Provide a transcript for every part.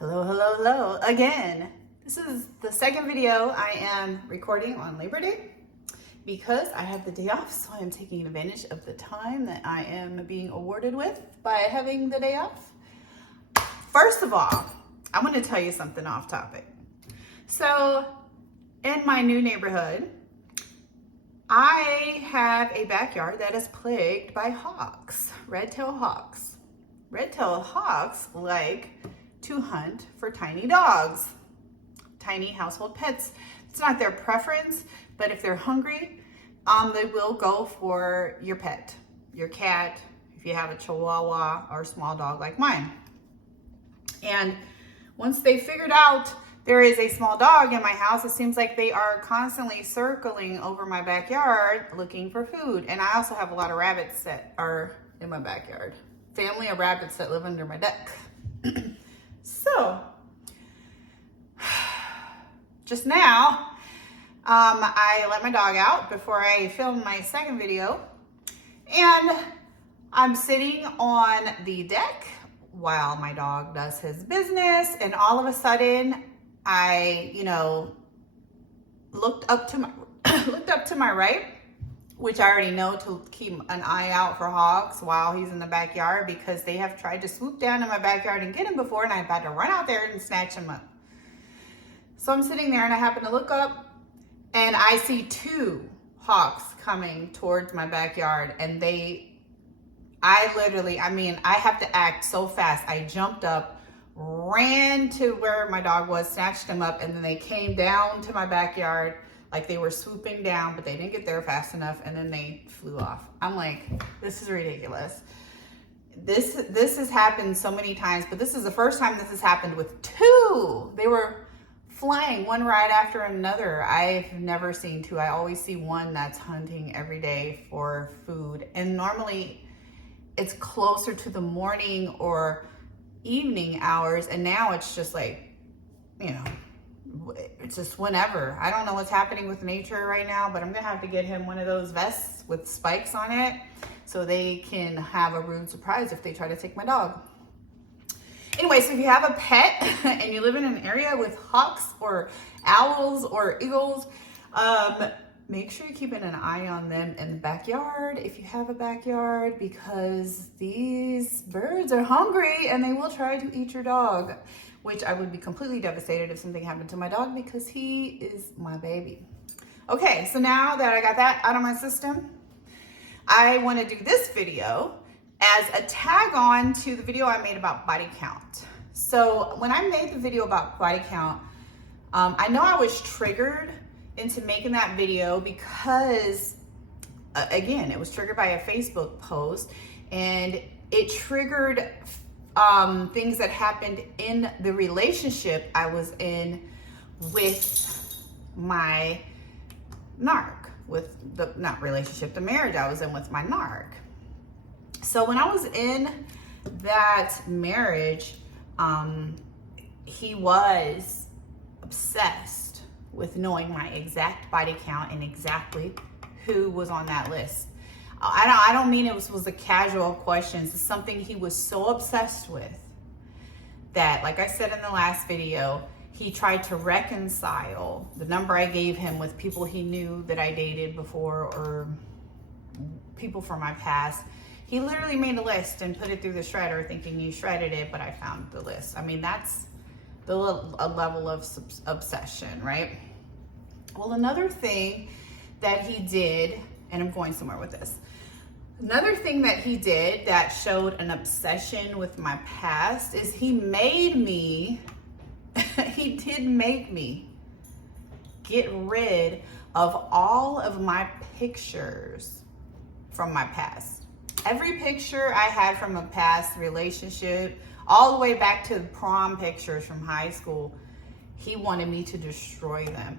Hello again. This is the second video I am recording on Labor Day because I have the day off, so I am taking advantage of the time that I am being awarded with by having the day off. First of all, I want to tell you something off topic. So in my new neighborhood, I have a backyard that is plagued by hawks, red-tailed hawks. Red-tailed hawks like to hunt for tiny dogs, tiny household pets. It's not their preference, but if they're hungry, they will go for your pet, your cat, if you have a chihuahua or a small dog like mine. And once they figured out there is a small dog in my house, it seems like they are constantly circling over my backyard looking for food. And I also have a lot of rabbits that are in my backyard. Family of rabbits that live under my deck. So, just now, I let my dog out before I filmed my second video, and I'm sitting on the deck while my dog does his business, and all of a sudden, I, looked up to my right, which I already know to keep an eye out for hawks while he's in the backyard because they have tried to swoop down in my backyard and get him before, and I've had to run out there and snatch him up. So I'm sitting there and I happen to look up and I see two hawks coming towards my backyard, and I have to act so fast. I jumped up, ran to where my dog was, snatched him up, and then they came down to my backyard like they were swooping down, but they didn't get there fast enough, and then they flew off. I'm like, this is ridiculous. This has happened so many times, but this is the first time this has happened with two. They were flying one right after another. I've never seen two. I always see one that's hunting every day for food. And normally it's closer to the morning or evening hours, and now it's just like, it's just whenever. I don't know what's happening with nature right now, but I'm gonna have to get him one of those vests with spikes on it so they can have a rude surprise if they try to take my dog. Anyway, so if you have a pet and you live in an area with hawks or owls or eagles, make sure you're keeping an eye on them in the backyard if you have a backyard, because these birds are hungry and they will try to eat your dog, which I would be completely devastated if something happened to my dog because he is my baby. Okay, so now that I got that out of my system, I want to do this video as a tag on to the video I made about body count. So when I made the video about body count, I know I was triggered into making that video because, again, it was triggered by a Facebook post, and it triggered things that happened in the relationship I was in with my narc, the marriage I was in with my narc. So when I was in that marriage, he was obsessed with knowing my exact body count and exactly who was on that list. I don't mean it was a casual question. It's something he was so obsessed with that, like I said in the last video, he tried to reconcile the number I gave him with people he knew that I dated before or people from my past. He literally made a list and put it through the shredder thinking he shredded it, but I found the list. I mean, that's a level of obsession, right? Well, another thing that he did, and I'm going somewhere with this. Another thing that he did that showed an obsession with my past is he made me, he did make me get rid of all of my pictures from my past. Every picture I had from a past relationship, all the way back to the prom pictures from high school, he wanted me to destroy them.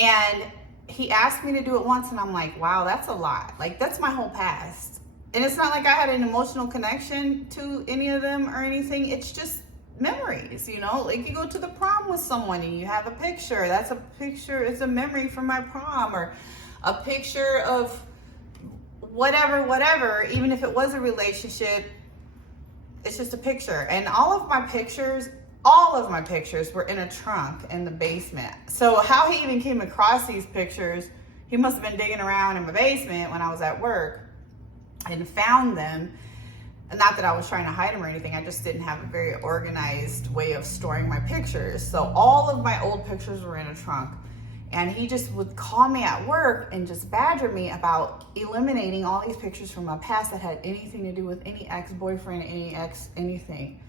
And he asked me to do it once, and I'm like, wow, that's a lot. Like, that's my whole past. And it's not like I had an emotional connection to any of them or anything. It's just memories, like you go to the prom with someone and you have a picture. That's a picture, it's a memory from my prom, or a picture of whatever, even if it was a relationship, it's just a picture. And all of my pictures all of my pictures were in a trunk in the basement. So how he even came across these pictures, he must have been digging around in my basement when I was at work and found them. Not that I was trying to hide them or anything, I just didn't have a very organized way of storing my pictures. So all of my old pictures were in a trunk. And he just would call me at work and just badger me about eliminating all these pictures from my past that had anything to do with any ex-boyfriend, any ex, anything.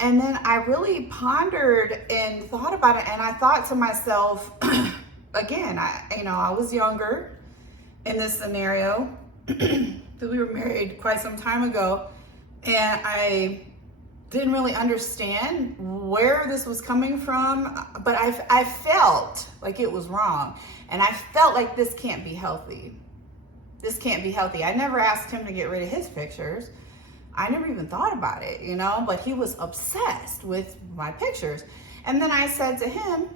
And then I really pondered and thought about it, and I thought to myself, again, I was younger in this scenario, because we were married quite some time ago, and I didn't really understand where this was coming from, but I felt like it was wrong, and I felt like this can't be healthy. This can't be healthy. I never asked him to get rid of his pictures. I never even thought about it, but he was obsessed with my pictures. And then I said to him,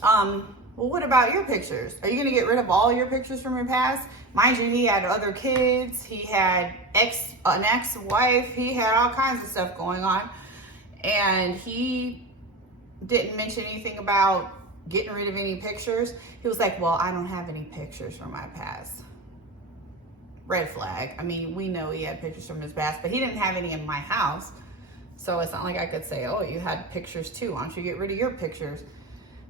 well, what about your pictures? Are you gonna get rid of all your pictures from your past? Mind you, he had other kids, he had an ex-wife, he had all kinds of stuff going on. And he didn't mention anything about getting rid of any pictures. He was like, well, I don't have any pictures from my past. Red flag. I mean, we know he had pictures from his past, but he didn't have any in my house. So it's not like I could say, oh, you had pictures too. Why don't you get rid of your pictures?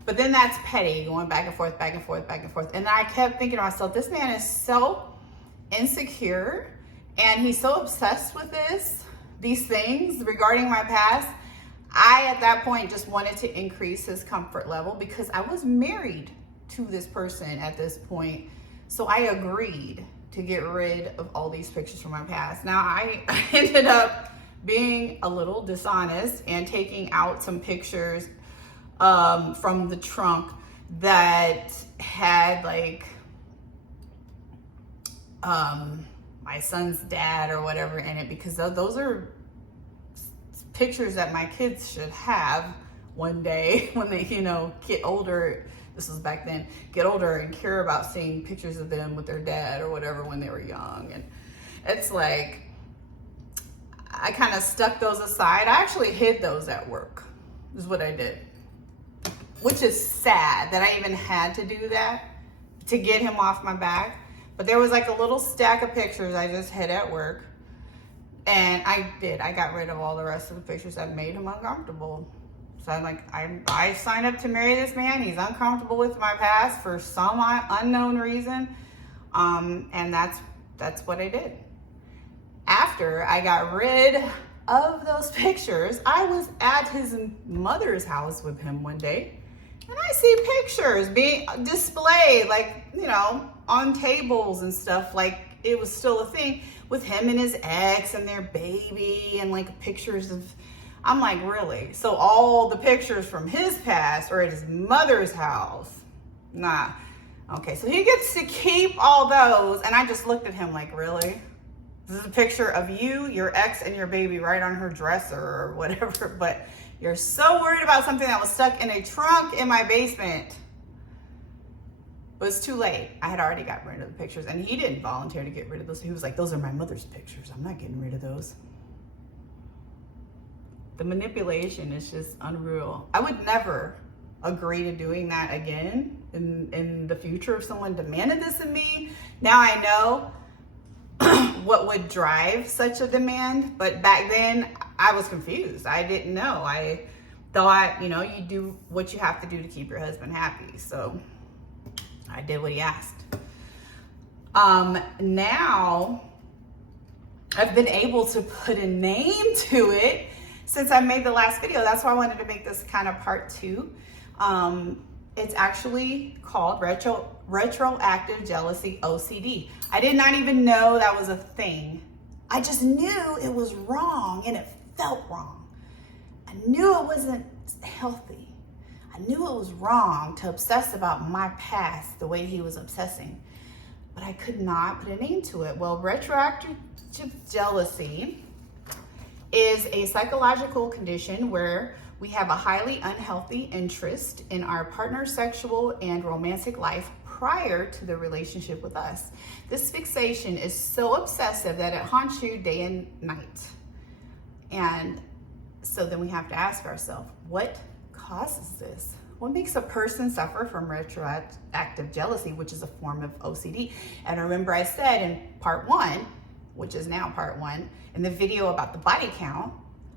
But then that's petty, going back and forth, back and forth, back and forth. And I kept thinking to myself, this man is so insecure and he's so obsessed with these things regarding my past. I, at that point, just wanted to increase his comfort level because I was married to this person at this point. So I agreed to get rid of all these pictures from my past. Now, I ended up being a little dishonest and taking out some pictures from the trunk that had like my son's dad or whatever in it, because those are pictures that my kids should have one day when they, get older. This was back then, get older and care about seeing pictures of them with their dad or whatever when they were young. And it's like, I kind of stuck those aside. I actually hid those at work, is what I did. Which is sad that I even had to do that to get him off my back. But there was like a little stack of pictures I just hid at work. And I got rid of all the rest of the pictures that made him uncomfortable. So I'm like, I signed up to marry this man. He's uncomfortable with my past for some unknown reason. And that's what I did. After I got rid of those pictures, I was at his mother's house with him one day. And I see pictures being displayed, like, on tables and stuff, like it was still a thing, with him and his ex and their baby, and like pictures of, I'm like, really? So all the pictures from his past are at his mother's house? Nah. Okay, so he gets to keep all those. And I just looked at him like, really? This is a picture of you, your ex, and your baby right on her dresser or whatever. But you're so worried about something that was stuck in a trunk in my basement. It was too late. I had already gotten rid of the pictures, and he didn't volunteer to get rid of those. He was like, those are my mother's pictures. I'm not getting rid of those. The manipulation is just unreal. I would never agree to doing that again in the future if someone demanded this of me. Now I know what would drive such a demand, but back then I was confused. I didn't know. I thought, you do what you have to do to keep your husband happy. So I did what he asked. Now I've been able to put a name to it since I made the last video. That's why I wanted to make this kind of part 2. It's actually called Retroactive Jealousy OCD. I did not even know that was a thing. I just knew it was wrong and it felt wrong. I knew it wasn't healthy. I knew it was wrong to obsess about my past the way he was obsessing, but I could not put a name to it. Well, retroactive jealousy is a psychological condition where we have a highly unhealthy interest in our partner's sexual and romantic life prior to the relationship with us. This fixation is so obsessive that it haunts you day and night. And So then we have to ask ourselves, what causes this? What makes a person suffer from retroactive jealousy, which is a form of OCD? And remember I said in part 1, which is now part 1, in the video about the body count,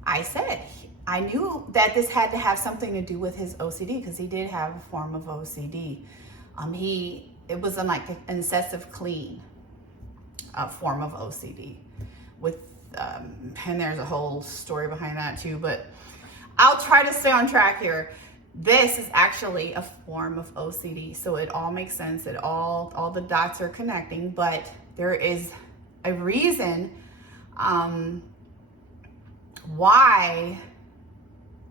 I said I knew that this had to have something to do with his OCD, because he did have a form of OCD. It was like an excessive clean form of OCD with, and there's a whole story behind that too, but I'll try to stay on track here. This is actually a form of OCD, so it all makes sense. All the dots are connecting, but there is a reason why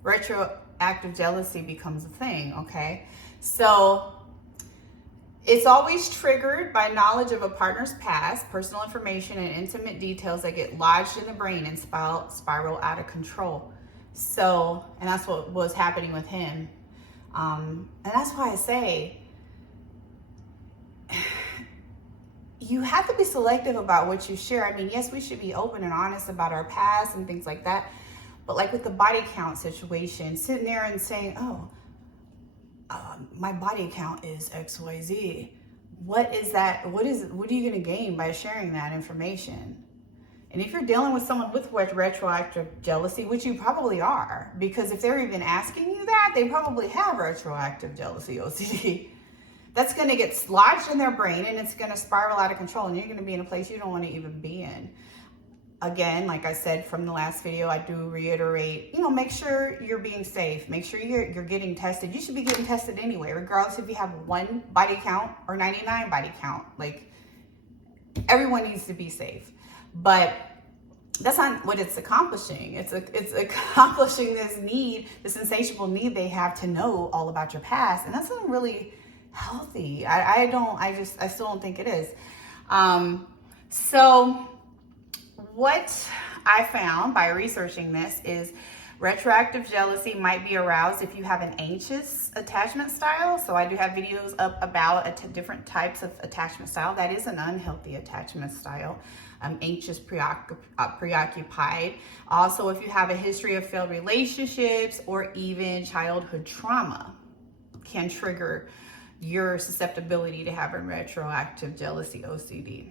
retroactive jealousy becomes a thing, okay? So it's always triggered by knowledge of a partner's past, personal information, and intimate details that get lodged in the brain and spiral out of control. So, and that's what was happening with him. And that's why I say, you have to be selective about what you share. I mean, yes, we should be open and honest about our past and things like that. But like with the body count situation, sitting there and saying, oh, my body count is XYZ. What is that? What are you going to gain by sharing that information? And if you're dealing with someone with retroactive jealousy, which you probably are, because if they're even asking you that, they probably have retroactive jealousy OCD. That's going to get lodged in their brain, and it's going to spiral out of control, and you're going to be in a place you don't want to even be in. Again, like I said from the last video, I do reiterate, make sure you're being safe. Make sure you're getting tested. You should be getting tested anyway, regardless if you have 1 body count or 99 body count. Like, everyone needs to be safe. But that's not what it's accomplishing. It's accomplishing this need, this insatiable need they have to know all about your past. And that's not really healthy. I still don't think it is. So what I found by researching this is retroactive jealousy might be aroused if you have an anxious attachment style. So I do have videos up about different types of attachment style. That is an unhealthy attachment style. Anxious, preoccupied. Also, if you have a history of failed relationships or even childhood trauma, can trigger your susceptibility to having retroactive jealousy OCD.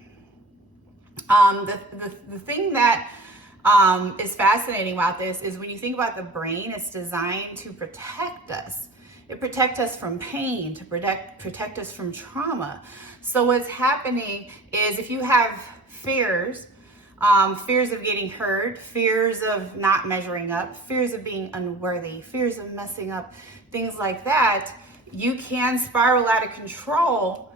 The thing that is fascinating about this is when you think about the brain, it's designed to protect us. It protects us from pain, to protect us from trauma. So what's happening is if you have fears, fears of getting hurt, fears of not measuring up, fears of being unworthy, fears of messing up, things like that, you can spiral out of control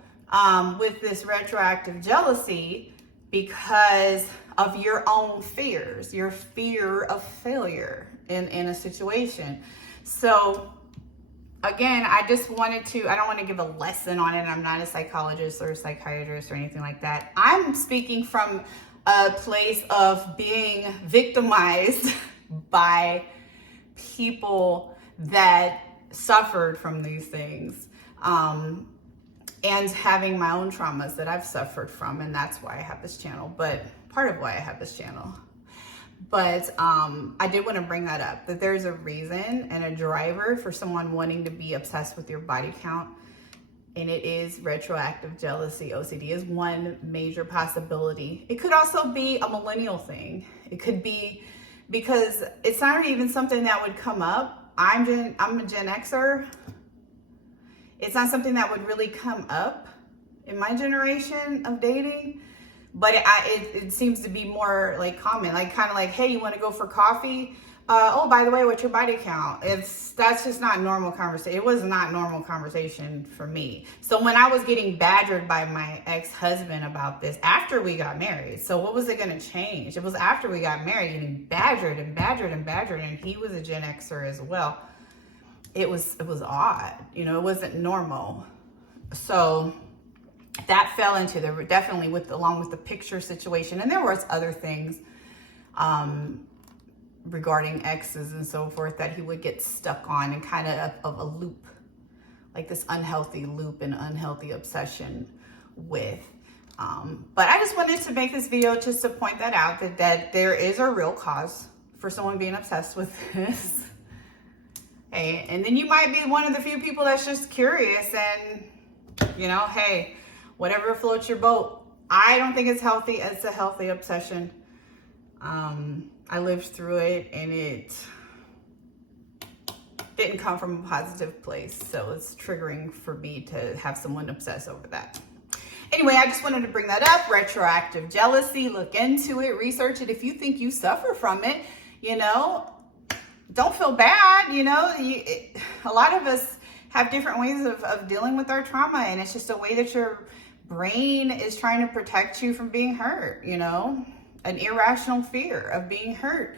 with this retroactive jealousy because of your own fears, your fear of failure in a situation. So again, I don't want to give a lesson on it. I'm not a psychologist or a psychiatrist or anything like that. I'm speaking from a place of being victimized by people that suffered from these things, and having my own traumas that I've suffered from, and that's why I have this channel, but part of why I have this channel. But I did want to bring that up, that there's a reason and a driver for someone wanting to be obsessed with your body count, and it is retroactive jealousy. OCD is one major possibility. It could also be a millennial thing. It could be because it's not even something that would come up. I'm a Gen Xer. It's not something that would really come up in my generation of dating, but it seems to be more like common, like kind of like, hey, you want to go for coffee? Oh, by the way, what's your body count? That's just not normal conversation. It was not normal conversation for me. So when I was getting badgered by my ex-husband about this after we got married, so what was it going to change? It was after we got married, getting badgered and badgered and badgered, and he was a Gen Xer as well. It was odd, it wasn't normal. So that fell into definitely along with the picture situation, and there was other things regarding exes and so forth that he would get stuck on, and kind of a loop, like this unhealthy loop and unhealthy obsession with. But I just wanted to make this video just to point that out, that there is a real cause for someone being obsessed with this. Hey, and then you might be one of the few people that's just curious and, you know, hey, whatever floats your boat. I don't think it's healthy. It's a healthy obsession. I lived through it and it didn't come from a positive place. So it's triggering for me to have someone obsess over that. Anyway, I just wanted to bring that up. Retroactive jealousy, look into it, research it. If you think you suffer from it, you know, don't feel bad. You know, a lot of us have different ways of dealing with our trauma, and it's just a way that your brain is trying to protect you from being hurt, you know, an irrational fear of being hurt.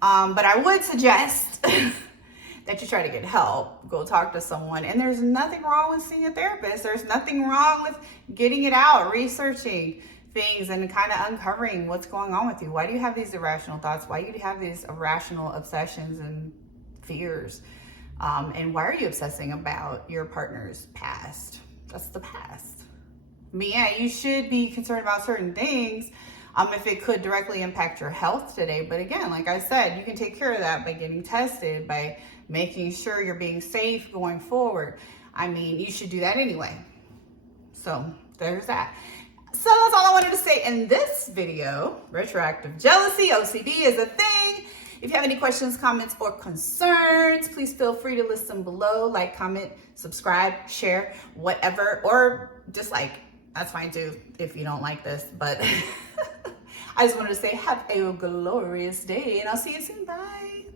But I would suggest that you try to get help, go talk to someone. And there's nothing wrong with seeing a therapist. There's nothing wrong with getting it out, researching things and kind of uncovering what's going on with you. Why do you have these irrational thoughts? Why do you have these irrational obsessions and fears? And why are you obsessing about your partner's past? That's the past. But yeah, you should be concerned about certain things if it could directly impact your health today. But again, like I said, you can take care of that by getting tested, by making sure you're being safe going forward. I mean, you should do that anyway. So there's that. So that's all I wanted to say in this video. Retroactive jealousy, OCD is a thing. If you have any questions, comments, or concerns, please feel free to list them below. Like, comment, subscribe, share, whatever, or dislike. That's fine too if you don't like this, but I just wanted to say have a glorious day and I'll see you soon. Bye.